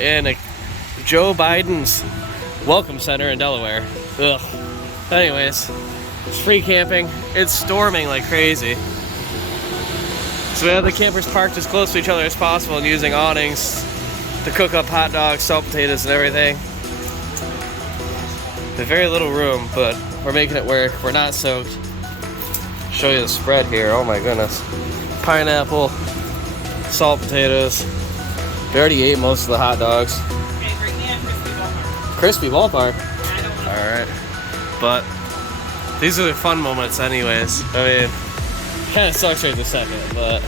in Joe Biden's Welcome Center in Delaware. Ugh. Anyways, it's free camping. It's storming like crazy. So we have the campers parked as close to each other as possible and using awnings to cook up hot dogs, salt potatoes, and everything. There's very little room, but we're making it work. We're not soaked. Show you the spread here. Oh my goodness. Pineapple, salt potatoes. We already ate most of the hot dogs. Okay, bring me a Crispy ballpark. Alright. But these are the fun moments anyways. I mean, kind of sucks right this second, but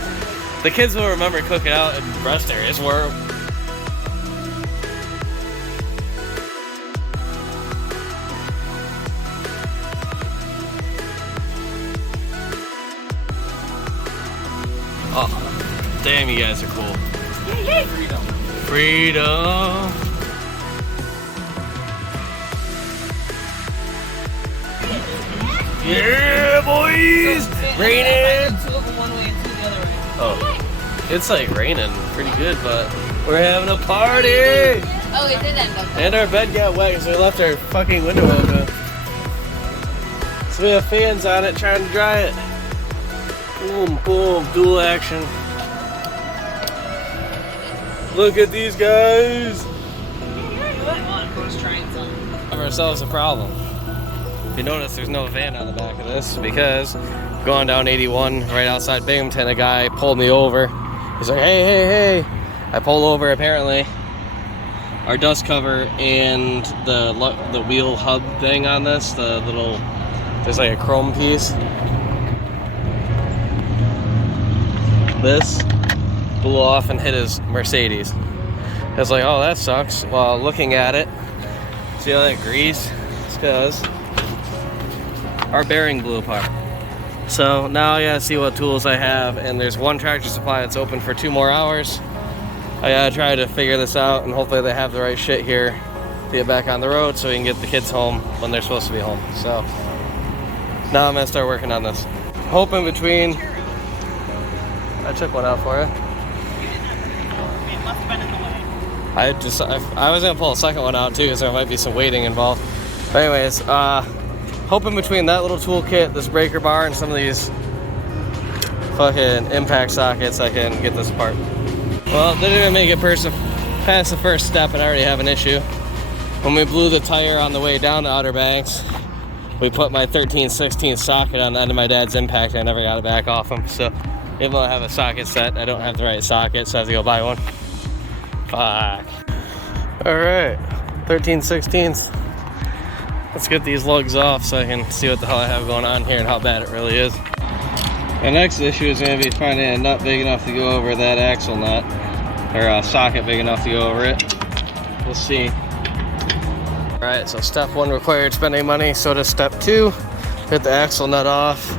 the kids will remember cooking out in rest areas where oh, damn, you guys are cool. Yay, freedom. Freedom. Yeah, boys! Raining! Two of them one way and two the other way. Oh, it's like raining pretty good, but we're having a party! Oh, it did end up. And our bed got wet because we left our fucking window open. So we have fans on it trying to dry it. Boom, boom, dual action. Look at these guys! Have ourselves a problem. If you notice, there's no van on the back of this because going down 81 right outside Binghamton, a guy pulled me over. He's like, hey, hey, hey. I pull over, apparently. Our dust cover and the wheel hub thing on this, the little, there's like a chrome piece. This blew off and hit his Mercedes. I was like, oh, that sucks. Well, looking at it, see all that grease? It's because our bearing blew apart. So now I gotta see what tools I have, and there's one Tractor Supply that's open for 2 more hours. I gotta try to figure this out, and hopefully they have the right shit here to get back on the road so we can get the kids home when they're supposed to be home. So now I'm gonna start working on this. Hope in between. I took one out for you. It must have been in the way. I was gonna pull a second one out too, because there might be some weighting involved. But anyways, hoping between that little toolkit, this breaker bar, and some of these fucking impact sockets, I can get this apart. Well, didn't even make it past the first step, and I already have an issue. When we blew the tire on the way down to Outer Banks, we put my 13/16 socket on the end of my dad's impact. I never got it back off him, so even though I have a socket set, I don't have the right socket, so I have to go buy one. Fuck. Alright, 13/16. Let's get these lugs off so I can see what the hell I have going on here and how bad it really is. The next issue is going to be finding a nut big enough to go over that axle nut, or a socket big enough to go over it. We'll see. Alright, so step 1 required spending money, so does step 2. Hit the axle nut off.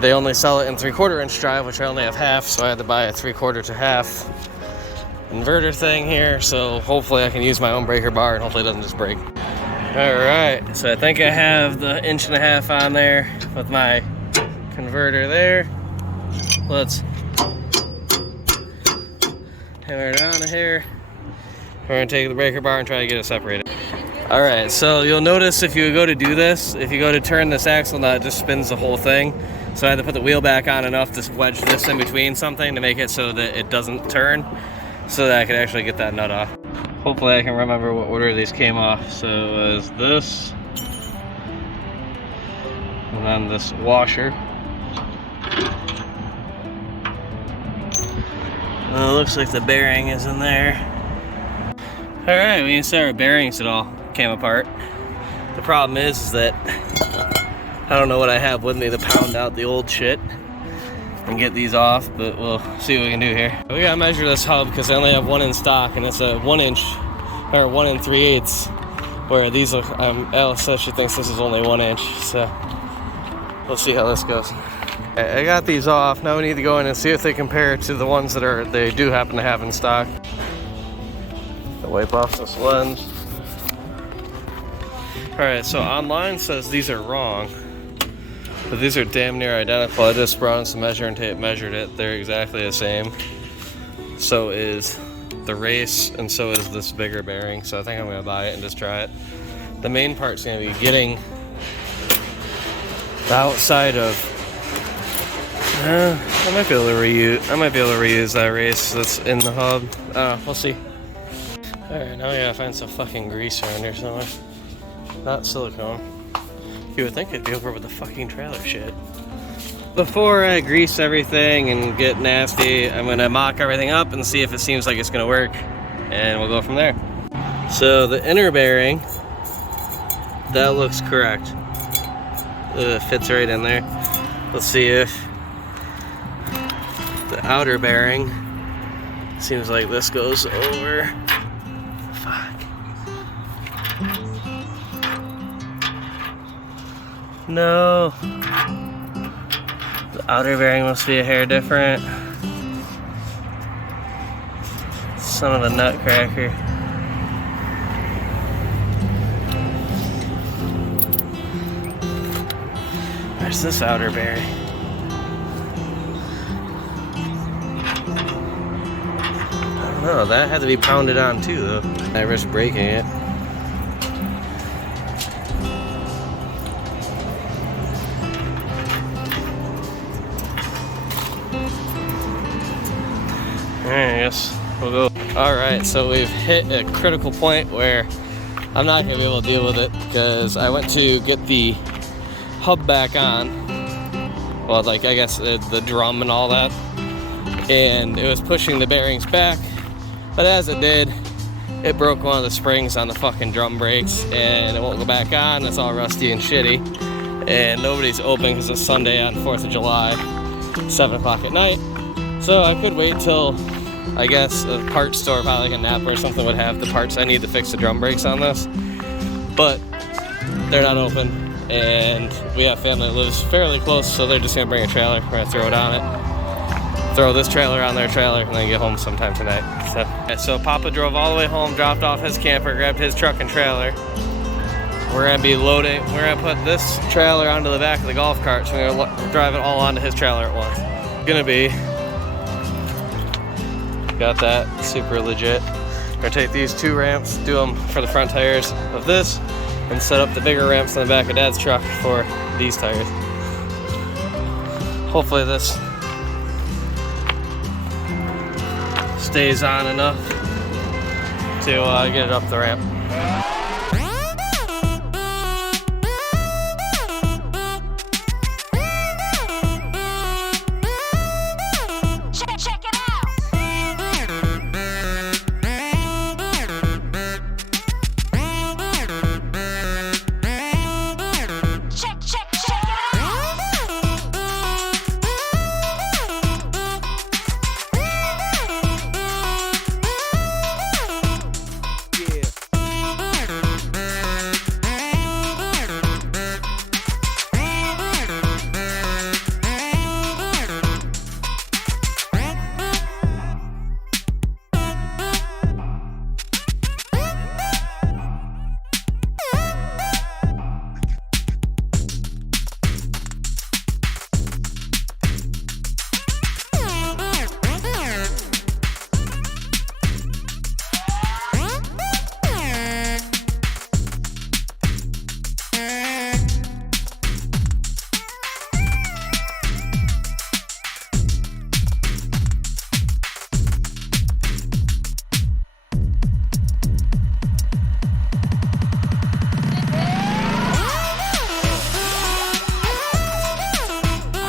They only sell it in 3/4 inch drive, which I only have half, so I had to buy a 3/4 to half inverter thing here, so hopefully I can use my own breaker bar and hopefully it doesn't just break. Alright, so I think I have the 1.5 inch on there with my converter there. Let's hammer down to here. We're going to take the breaker bar and try to get it separated. Alright, so you'll notice if you go to do this, if you go to turn this axle nut, it just spins the whole thing. So I had to put the wheel back on enough to wedge this in between something to make it so that it doesn't turn, so that I could actually get that nut off. Hopefully I can remember what order these came off. So it was this, and then this washer. Well, it looks like the bearing is in there. Alright, we can see our bearings, it all came apart. The problem is that I don't know what I have with me to pound out the old shit and get these off, but we'll see what we can do here. We gotta measure this hub because I only have one in stock, and it's a 1 inch, or 1 3/8, where these look, Alice says she thinks this is only 1 inch, so we'll see how this goes. I got these off. Now we need to go in and see if they compare to the ones that they do happen to have in stock. I'll wipe off this lens. Alright, so online says these are wrong, but these are damn near identical. I just brought in some measuring tape, measured it. They're exactly the same. So is the race, and so is this bigger bearing. So I think I'm gonna buy it and just try it. The main part's gonna be getting the outside of. I might be able to reuse that race that's in the hub. We'll see. All right, now we gotta find some fucking grease around here somewhere. Not silicone. You would think it'd be over with the fucking trailer shit. Before I grease everything and get nasty, I'm gonna mock everything up and see if it seems like it's gonna work, and we'll go from there. So the inner bearing, that looks correct. It fits right in there. Let's see if the outer bearing, seems like this goes over. Fuck. No. The outer bearing must be a hair different. Son of a nutcracker. Where's this outer bearing? I don't know, that had to be pounded on too though. I risked breaking it. Alright, I guess we'll go. Alright, so we've hit a critical point where I'm not going to be able to deal with it because I went to get the hub back on. Well, like I guess the drum and all that. And it was pushing the bearings back. But as it did, it broke one of the springs on the fucking drum brakes and it won't go back on. It's all rusty and shitty. And nobody's open because it's Sunday on 4th of July, 7 o'clock at night. So I could wait till, I guess, a parts store, probably like a Napa or something, would have the parts I need to fix the drum brakes on this. But they're not open, and we have family that lives fairly close, so they're just gonna bring a trailer. We're gonna throw it on it, throw this trailer on their trailer, and then get home sometime tonight. So Papa drove all the way home, dropped off his camper, grabbed his truck and trailer. We're gonna be loading, we're gonna put this trailer onto the back of the golf cart, so we're gonna drive it all onto his trailer at once. It's gonna be, got that, super legit. We're gonna take these 2 ramps, do them for the front tires of this, and set up the bigger ramps on the back of Dad's truck for these tires. Hopefully this stays on enough to get it up the ramp.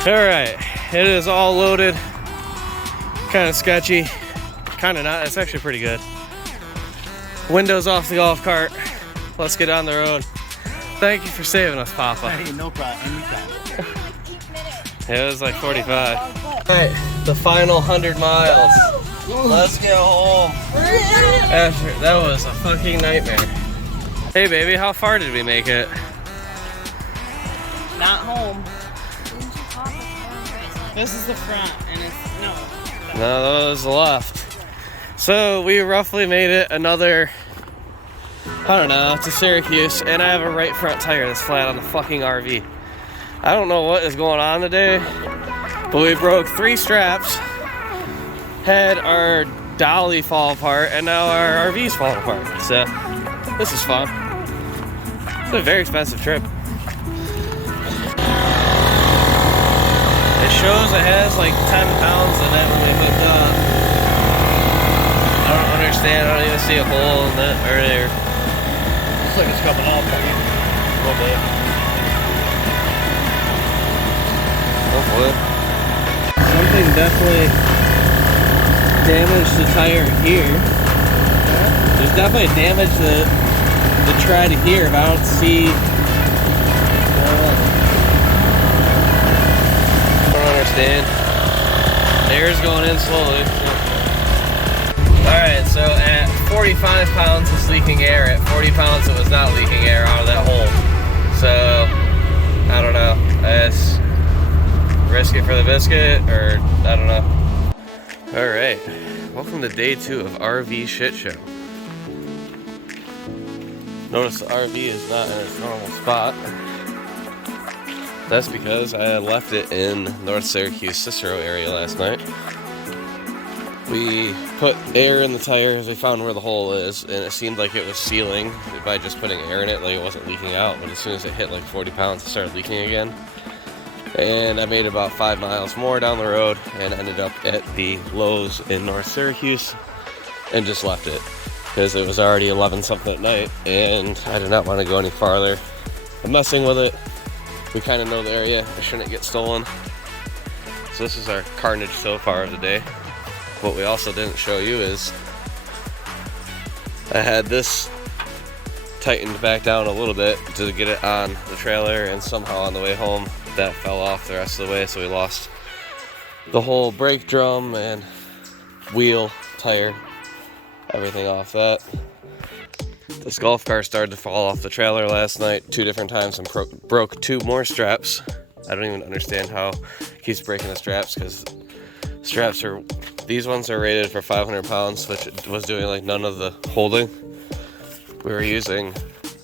Alright, it is all loaded. Kind of sketchy. Kind of not, it's actually pretty good. Windows off the golf cart. Let's get on the road. Thank you for saving us, Papa. Hey, no problem, anytime. It was like 45. Alright, the final 100 miles. Let's get home. After, that was a fucking nightmare. Hey baby, how far did we make it? Not home. This is the front, and it's, no. No, that was the left. So we roughly made it another, I don't know, to Syracuse, and I have a right front tire that's flat on the fucking RV. I don't know what is going on today, but we broke 3 straps, had our dolly fall apart, and now our RV's falling apart. So this is fun. It's a very expensive trip. It shows it has like 10 pounds in it when we hooked up. I don't understand. I don't even see a hole in it or there. Looks like it's coming off a little bit. Hopefully. Something definitely damaged the tire here. There's definitely damage to the tread here, but I don't see. I don't understand. Air's going in slowly. Alright, so at 45 pounds it's leaking air. At 40 pounds it was not leaking air out of that hole. So, I don't know. I just risk it for the biscuit, or I don't know. Alright, welcome to day 2 of RV Shit Show. Notice the RV is not in its normal spot. That's because I had left it in North Syracuse, Cicero area last night. We put air in the tires, we found where the hole is, and it seemed like it was sealing by just putting air in it, like it wasn't leaking out, but as soon as it hit like 40 pounds, it started leaking again. And I made about 5 miles more down the road and ended up at the Lowe's in North Syracuse and just left it because it was already 11 something at night and I did not want to go any farther. I'm messing with it. We kind of know the area. It shouldn't get stolen. So this is our carnage so far of the day. What we also didn't show you is I had this tightened back down a little bit to get it on the trailer, and somehow on the way home that fell off the rest of the way, so we lost the whole brake drum and wheel, tire, everything off that. This golf cart started to fall off the trailer last night 2 different times and broke 2 more straps. I don't even understand how it keeps breaking the straps, because straps are, these ones are rated for 500 pounds, which was doing like none of the holding. We were using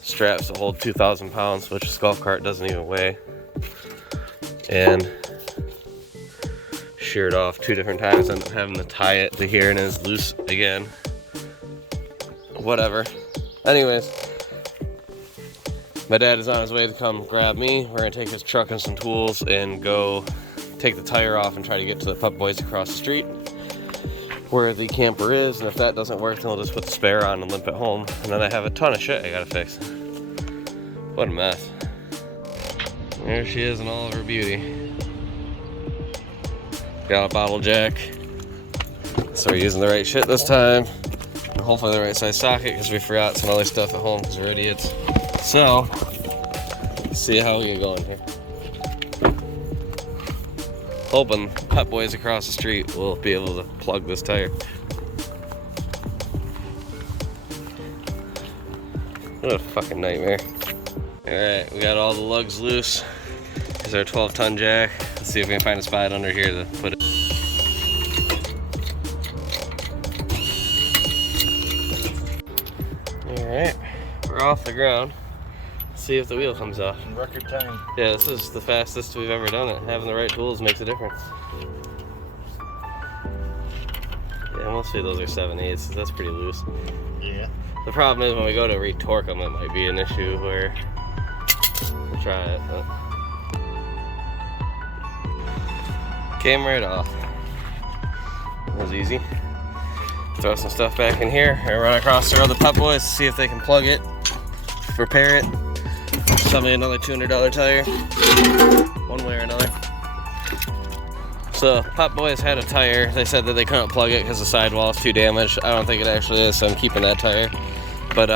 straps to hold 2,000 pounds, which this golf cart doesn't even weigh. And sheared off 2 different times and having to tie it to here, and it's loose again. Whatever. Anyways, my dad is on his way to come grab me. We're gonna take his truck and some tools and go take the tire off and try to get to the Pup Boys across the street where the camper is, and if that doesn't work, then we'll just put the spare on and limp it home. And then I have a ton of shit I gotta fix. What a mess. There she is in all of her beauty. Got a bottle jack. So we're using the right shit this time. And hopefully the right size socket, because we forgot some other stuff at home because we're idiots. So, let's see how we get going here. Hoping Pet Boys across the street will be able to plug this tire. What a fucking nightmare. Alright, we got all the lugs loose. Here's our 12-ton jack. Let's see if we can find a spot under here to put it. Alright, we're off the ground. Let's see if the wheel comes off. In record time. Yeah, this is the fastest we've ever done it. Having the right tools makes a difference. Yeah, mostly those are 7/8, that's pretty loose. Yeah. The problem is when we go to retorque them, it might be an issue where we'll try it. But came right off. That was easy. Throw some stuff back in here and run across to our other Pup Boys to see if they can plug it, repair it. Sell me another $200 tire, one way or another. So Pup Boys had a tire. They said that they couldn't plug it because the sidewall is too damaged. I don't think it actually is, so I'm keeping that tire. But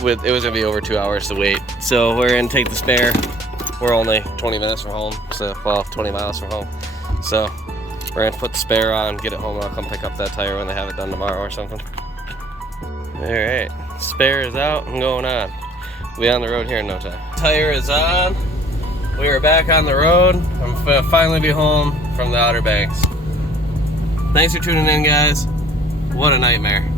it was gonna be over 2 hours to wait. So we're gonna take the spare. We're only 20 minutes from home, so well, 20 miles from home. So we're gonna put the spare on, get it home, and I'll come pick up that tire when they have it done tomorrow or something. All right, spare is out and going on. We'll be on the road here in no time. Tire is on. We are back on the road. I'm gonna finally be home from the Outer Banks. Thanks for tuning in, guys. What a nightmare.